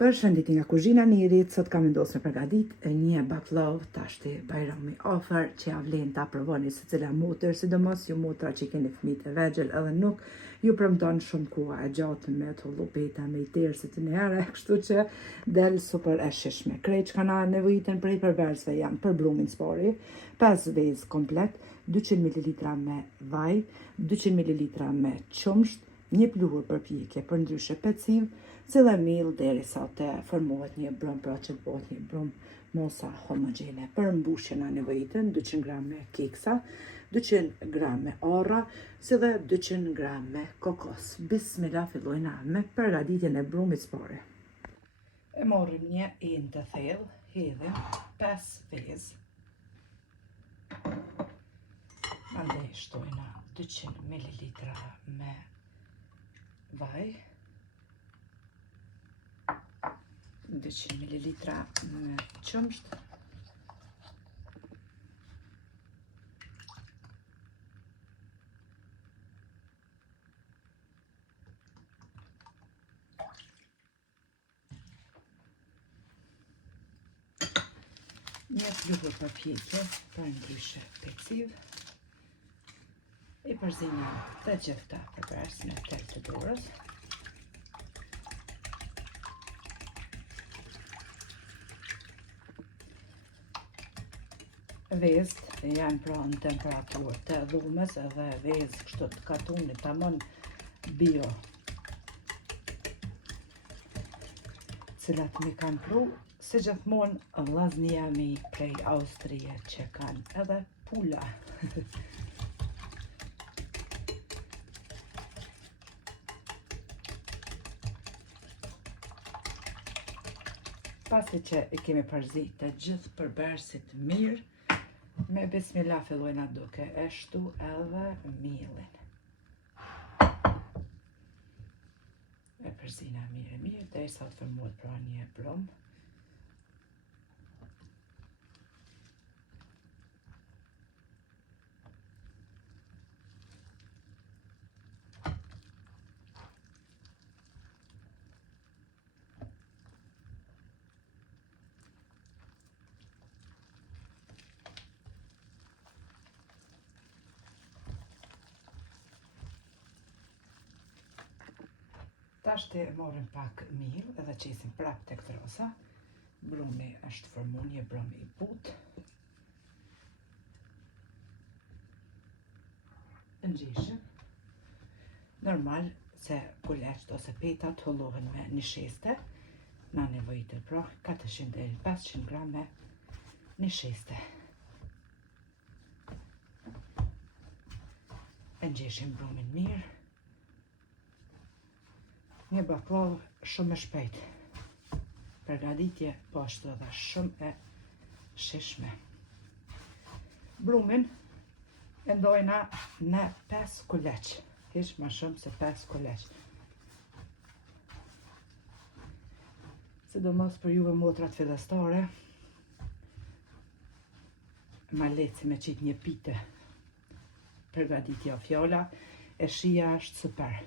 Përshëndetje nga kuzhina Nirit, sot kam vendosur me përgatit një bakllavë tashti Bajrami ofër që ja vlen ta provoni secila motër, sidomos ju motra që keni fëmijë të vegjël edhe nuk ju premton shumë koha e gjatë me të llupeta me i tërsit në herë, kështu që del super e shishme. Krejt që kanë nevojitën prej përversve janë për blumin spori, 5 vezë komplet, 200 ml me vaj, 200 ml me qumsht, një pluhur përpjekje për ndryshe peciv, cila mill derisa të formohet një brum, pra që të bëhet një brum mosa homogjene. Për mbushjen e nevojitën 200 gram me keksa, 200 gram me orra, si dhe 200 gram me kokos. Bismillah, fillojna me përgatitjen e brumit spore. E morrim një enë të thellë, hedhim 5 vezë. Andaj shtojna 200 ml me vaj, 200 ml me qumsht, një pluhur përpjekje për ndryshe peciv, i përzinim të gjitha përbërës me tel të dorës. Vezët janë pra në temperaturë të dhumës edhe vezë kështu të katunit tamam bio, cilat mi kanë pru si gjithmonë vllaznia mi prej Austrije që kanë edhe pula. Pasi që i kemi përzit të gjithë përbërësit mirë, me bismillah fillojna duke e shtu edhe mielin. E përzina mirë, derisa të formohet pra një brum. Tashti morëm pak miell edhe qesim prap tek trosa. Brumi është formu një brum i butë. Ngjeshëm. Normal se kuleçt ose petat hollohen me një sheste. Na nevojitet pra 400 deri 500 gram me një sheste. Ngjeshim brumin mirë. Një baklavë shumë e shpejt. Përgatitje po ashtu edhe shumë e shishme. Brumin e ndojna në 5 kuleç, hiç më shumë se 5 kuleç. Sidomos për juve motrat fillestare, ma letë si me qitë një pite. Përgatitja fjala e shija është super.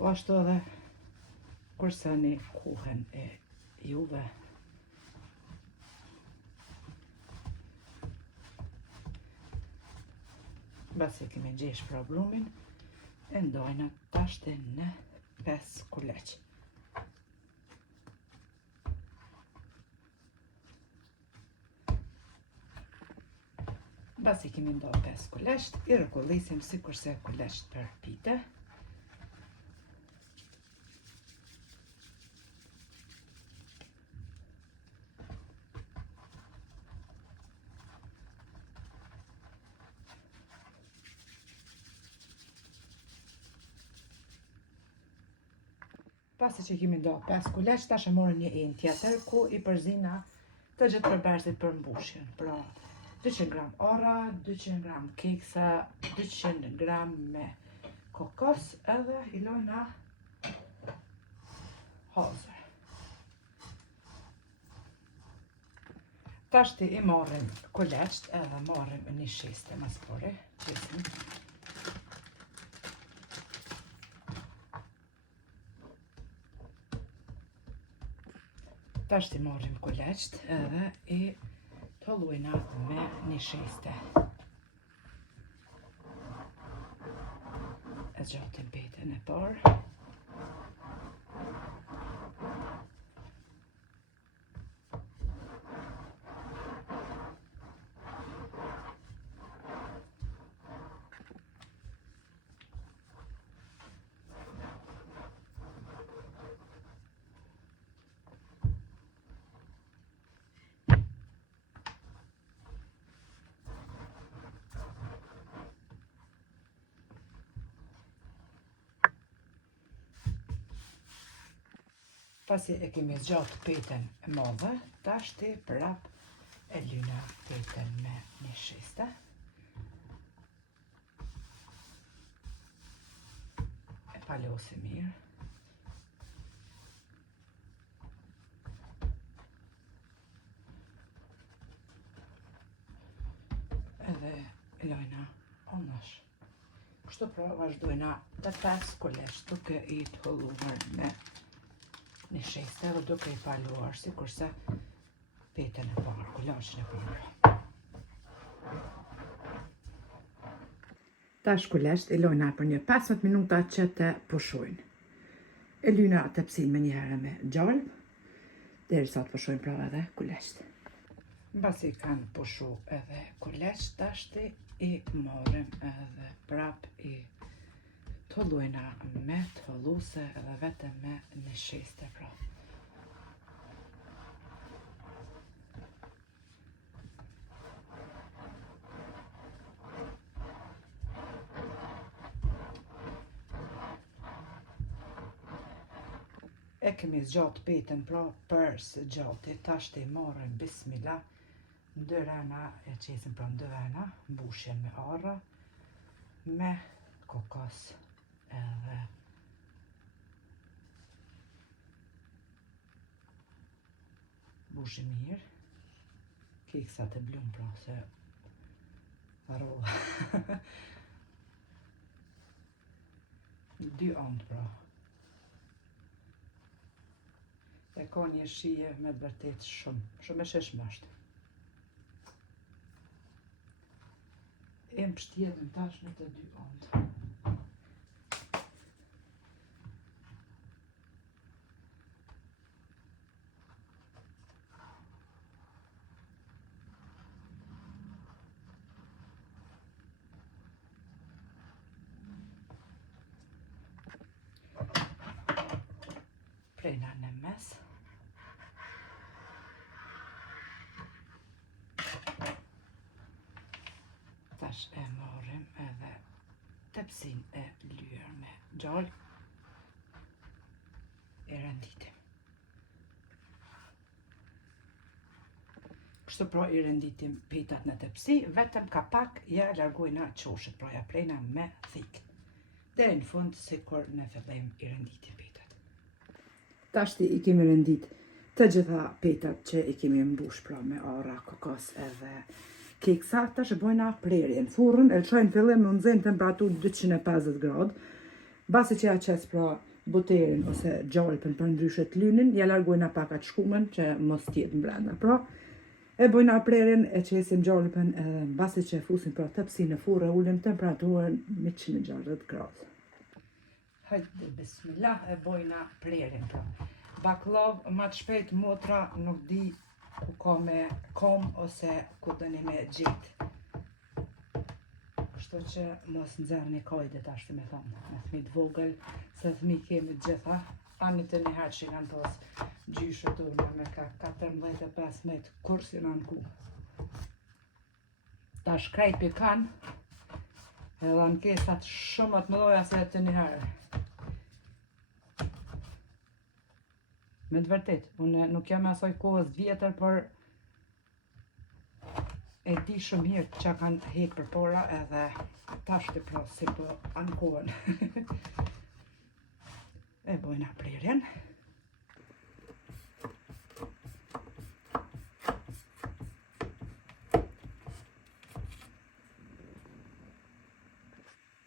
Po ashtu edhe kurse një kuhen e juve. Basi kemi gjesh pra brumin, e ndojna tashti në 5 kuleç. Basi kemi ndojnë 5 kuleç, i rëkullisim si kurse kuleç për pite. Pasi që kemi ndo 5 kuleç, tash e morëm një enë tjetër ku i përzina të gjithë përbërësit për mbushjen. Pra 200 gram orra, 200 gram keksa, 200 gram me kokos edhe i lojna hazër. Tashti i morëm kuleçt edhe morëm një sheste mas pore, qesim. Tash t'i marrim kuleçt edhe I tollojna me një sheste. E gjatim petën e parë. Pasi e kemi zgjatë petën e madhe, tash ti prap e lyna petën me një shiste. E palosi mirë. Edhe e lojna onash. Kështu pra vazhdojna të 5 kuleç duke I tolluar me një sheste edhe duke I paluar si kurse petën e parë, kulaçin e parë. Tash kuleçt I lojna për një 15 minuta që të pushojnë. E lyna tepsin me një herë me gjalp, derisa të pushojnë pra edhe kuleçt. Mbasi kanë pushu edhe kuleçt, tash I marrim edhe prap I tollojna me tolluse edhe vetëm me një sheste pra. E kemi zgjatë petën pra për së gjati, tash të I marrim bismillah, ndërena e qesim pra ndërena, mbushjen me arra, me kokos edhe bushi mirë, keksat e blum pra se varova. 2 anë pra. E ka një shije me të vërtet shumë e sheshme është. E më pështjedhën tash në të 2 anë. Prejna në mes. Tash e marrim edhe tepsin e lyer me gjallë. E renditim. Kështu pra I renditim petat në tepsi, vetëm ka pak ja largojna qoshet, pra ja prejna me thik. Deri në fund sikur në fillim I renditim petat. Tashti I kemi rendit të gjitha petat që I kemi mbush pra me arra, kokos edhe keksa, tash e bojna prerjen. Furrën e lëshojnë fillim në nxenë temperaturë 250 gradë. Basi që ja qes pra buterin ose gjalpën për ndryshet lynin, ja largojna pak atë shkumën që mos tjetë mbrenda. Pra, e bojna prerjen, e qesim gjalpën edhe basi që e fusim pra tepsin në furrë, ullim temperaturën 160 gradë. Hajde, bismillah, e bojna prerjen pra. Baklav ma të shpejt motra nuk di ku ka me kom ose ku dëni me gjitë. Kështu që mos nxerrni kajdet ashtu me thonë, me fëmijë vogël, se fëmijë kemi të gjitha, ani të njëherë që kanë pas gjyshët unë me ka 14-15 kur si në ku. Ta shkrejpi kanë, edhe ankesat shumë të mëdhoja se të njëherë. Me të vërtet, unë nuk jam asoj kohës vjetër, por e di shumë mirë që kanë hekë për para edhe tash të pra si po ankohen. E bojna prerjen.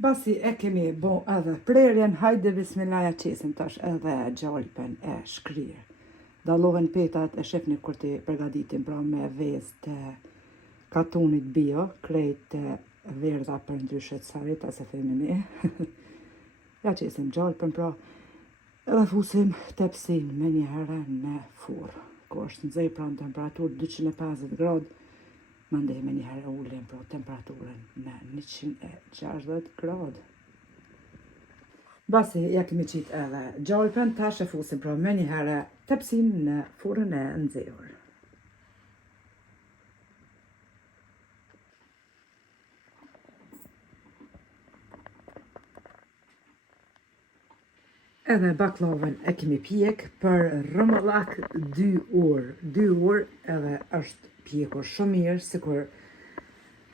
Basi e kemi bo edhe prerjen, hajde bismillaja qesim tash edhe gjalpën e shkrirë. Dallohen petat e shefni kur ti përgatitin pra me vezë të katunit bio, krejt të verdha për ndryshet sarit, se themi ne. Ja qesim gjalpën pra, edhe fusim tepsin me një herë në furrë. Ko është nxej pra në temperaturë 250 gradë, mandej me një herë ullim pra temperaturën në 160 gradë. Basi ja kemi qit edhe gjalpën, tash e fusim pra me një herë tepsin në furrën e nxehur. Edhe baklavën e kemi pjek për rrëmëllak 2 orë. 2 orë edhe është pjekur shumë mirë, sikur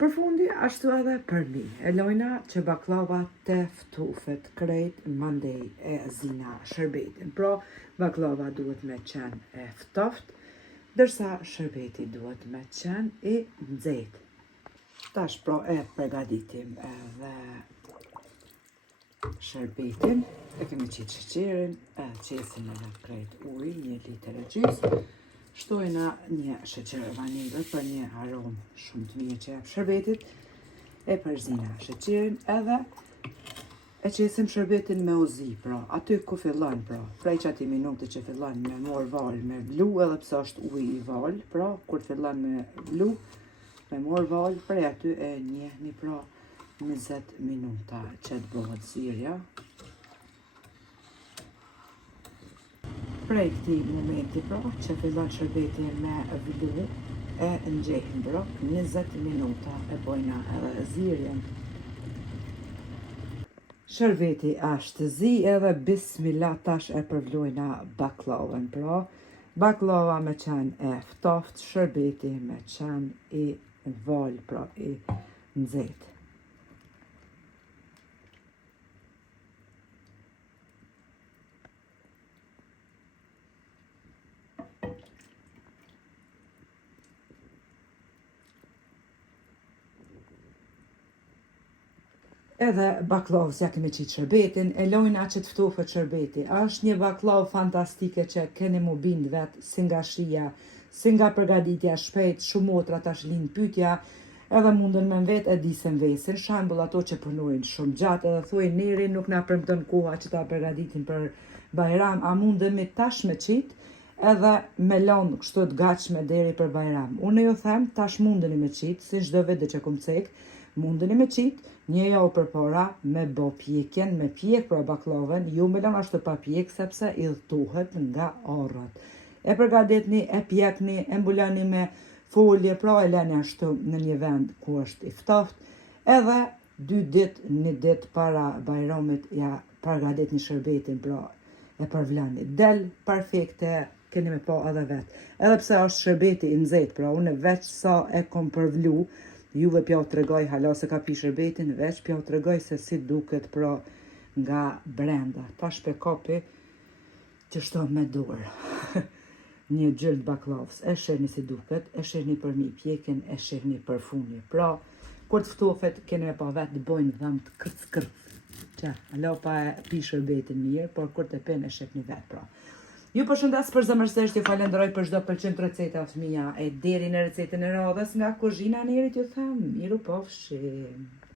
për fundi ashtu edhe për mi. E lojna që baklava të ftufet krejt mandej e zina shërbetin. Pra baklava duhet me qenë e ftoft, dërsa shërbeti duhet me qenë i nxehtë. Tash pra e përgatitim edhe shërbetin, e kemi qitë sheqerin, e qesim edhe krejt ujë, 1 litër e gjysmë, shtojna një sheqer vanilë për një aromë shumë të mirë që jep shërbetit, e përzina sheqerin edhe e qesim shërbetin me ozi, pra, aty ku fillon, pra, prej qati minuti që fillon me mor val me vlu, edhe pse është ujë i val, pra, kur fillon me vlu, me mor val, prej aty e njehni, pra, 20 minuta që të bëhet sirja. Prej këti momenti pra, që fillon shërbeti me vlu, e nxehim pra, 20 minuta e bojna edhe zirjen. Shërbeti ashtë zi edhe bismillah tash e përvlojna baklavën pra. Baklava me qenë e ftoft, shërbeti me qenë i val pra, i nxehtë. Edhe baklavës ja kemi qitë shërbetin, e lojna që të ftofet shërbeti. Është një baklavë fantastike që keni mu bind vetë, si nga shia, si nga përgatitja shpejt, shumë otra tash lind pyetja, edhe mundën me vetë e disën vesin, shembull ato që punojnë shumë gjatë, edhe thojnë neri nuk na premton koha që ta përgatitin për Bajram, a mundemi tash me qitë, edhe me lanë kështu të gatshme deri për Bajram. Unë ju them, tash mundeni me qitë, si çdo vete që kum cek, mundeni me qitë, një javë përpara me bo pjekjen, me pjek pra baklavën, ju me lënë ashtu pa pjek, sepse i dhtuhet nga arrat. E përgatitni, e pjekni, e mbuloni me folje, pra e lëni ashtu në një vend ku është i ftoft, edhe 2 ditë, 1 ditë para Bajramit ja përgatitni shërbetin, pra e përvlani. Del perfekte, keni me pa edhe vetë. Edhe pse është shërbeti i nxehtë, pra unë veç sa e kom përvlu, juve pja u tregoj hala se ka pi shërbetin, veç pja u tregoj se si duket pra nga brenda. Tash pe kapi që shto me dorë. Një gjëllë baklavës, e shërni si duket, e shërni për mi pjekin, e shërni për funi. Pra, kur të ftofet, keni me pa vetë të bojnë dhëmë të kërc. Që, hala pa e pi shërbetin mirë, por kur të pen e shërni vetë pra. Ju përshëndes për zemërsisht, ju falenderoj për çdo pëlqim të receta fëmija e deri në recetën e radhës nga kuzhina e Nerit, ju them, miru pafshim.